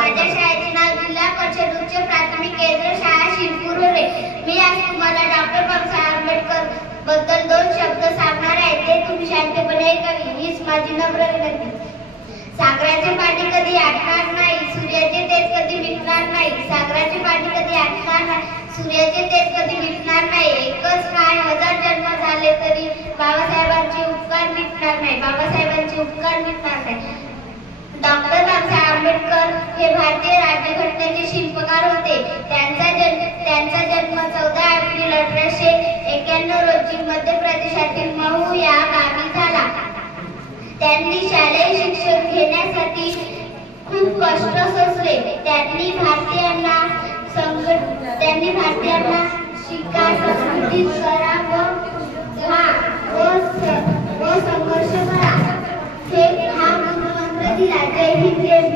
माझ्या शाळेचे नाव जिल्हा परिषद उच्च प्राथमिक केंद्र शाळा शिरपूर होते। मी आज तुम्हाला डॉक्टर बाबासाहेब आंबेडकर बद्दल 2 शब्द सांगणार आहे, ते तुम्ही शांतपणे ऐकावे हीच माझी नम्र विनंती। सागराचे पाणी कधी आटणार नाही, सूर्याचे तेज कधी मिटणार नाही। सागराचे पाणी कधी आटणार नाही, सूर्याचे तेज कधी मिटणार नाही। एकच काय 1000 जन्म झाले तरी बाबासाहेबांचे उपकार मिटणार नाही, बाबासाहेबांचे उपकार मिटणार नाही। डॉक्टर बाबासाहेब आंबेडकर हे भारतीय राज्यघटनेचे शिल्पकार होते। त्यांचा जन्म 14 एप्रिल 1891 रोजी मध्य प्रदेशातील महू या गावी झाला। त्यांनी शालेय शिक्षण घेण्यासाठी खूप कष्ट सोसले। त्यांनी भारतीयांना शिका, संस्कृती करा व संघर्ष करा हा मंत्र दिला। जय हिंद।